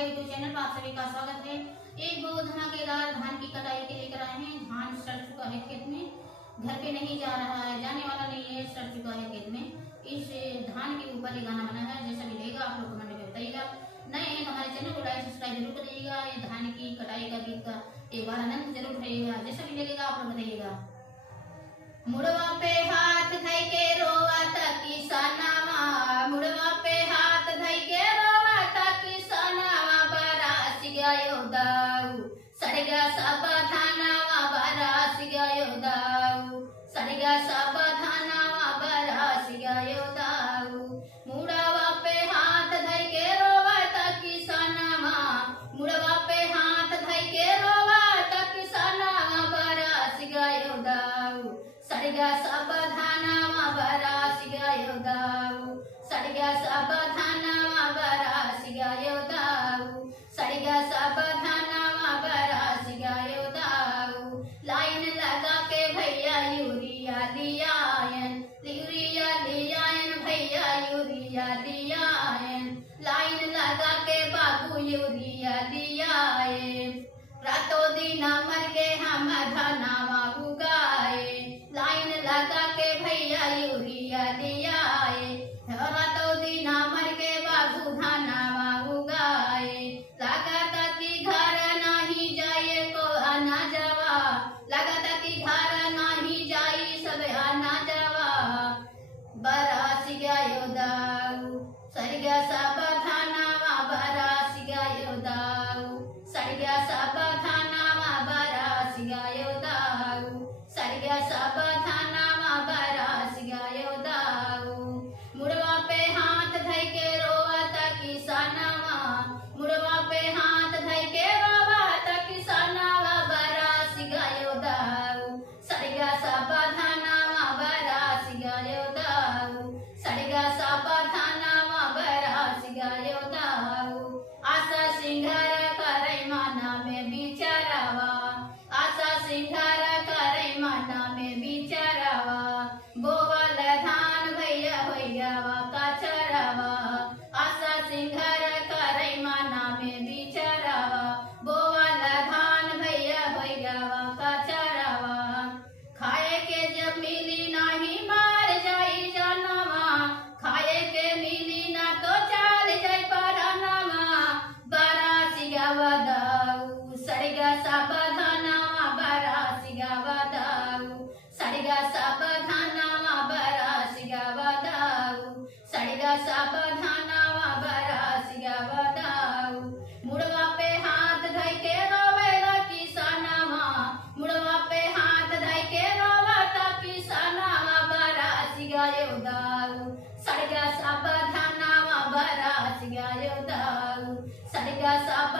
हमारे YouTube channel पर आप सभी का स्वागत है। एक बहुत धमाकेदार धान की कटाई के लेकर आए हैं। धान सड़ चुका है खेत में, घर पे नहीं जा रहा है, जाने वाला नहीं है, सड़ चुका है खेत में। इस धान के ऊपर ये गाना बना है। जैसा भी लगेगा आप लोग कमेंट में बताइएगा। नए हैं तो हमारे चैनल को लाइक सब्सक्राइब जरूर करिएगा। ये धान की कटाई का गीत का एक बार आनंद जरूर उठाइएगा। जैसा भी लगेगा आप लोग बताइएगा। मुड़वा पे हाथ धई के रोवत किसानवा, मुड़वा पे हाथ धई के रोवत किसानवा, बरस गयो दाऊ सड़ गया सब धानवा, बरस गयो दाऊ सड़ गया सब धानवा, बरस गयो दाऊ। मुड़वा पे हाथ धई के रोवत किसानवा, मुड़वा पे हाथ धई के रोवत किसानवा, बरस गयो दाऊ सड़ गया सब धानवा, बरस गयो दाऊ सड़ गया सब धानवा, बरस गयो दाऊ सड़ गया सब धानवा, बरस गयो दाऊ। लाइन लगा के भैया यूरिया लियायन, यूरिया लियायन भैया यूरिया लियायन, लाइन लगा के बाबू यूरिया लियायन। रातों दिन मर के हम धनवा उगाए, लाइन लगा के भैया यूरिया लियाए। रातों दिन मर के बाबू धनवा उगाए। लागत की घर नहीं जाए को आना जावा, लागत की घर नहीं जाई सब आना जावा, बरस गयो दाऊ सड़ गया सब धानवा, बरस गयो दाऊ सड़ गया सब धानवा, बरस गयो दाऊ सड़ गया सब धानवा, बरस गयो दाऊ। मुड़वा पे हाथ धई के रोवत किसानवा, मुड़वा पे हाथ धई के रोवत किसानवा, बरस गयो दाऊ सड़ गया सब धानवा, बरस गयो दाऊ सड़ गया सब धानवा, बरस गयो दाऊ। आशा सिंगार करे माना में बिचारावा, आशा सिंगार करे माना में बिचारावा, बोवल धान भैया होइयावा कचरावा। आशा सिंगार करे माना में बिचारावा, बोवल धान भैया होइयावा कचरावा। खाए के जब मिली नहीं मार जाई जानवा, खाए के मिली ना तो चाल जाई परनवा, बरस गया दाऊ सड़ गया सब धानवा, बरस गया दाऊ सड़ गया सब धानवा, बरस गया दाऊ सड़ गया सब धानवा, बरस गया दाऊ। मुड़वा पे हाथ धई के रोवेला किसानवा, मुड़वा पे हाथ धई के रोवत किसानवा, बरस गयो दाऊ सड़ गया सब धानवा, बरस गयो दाऊ सड़ गया सब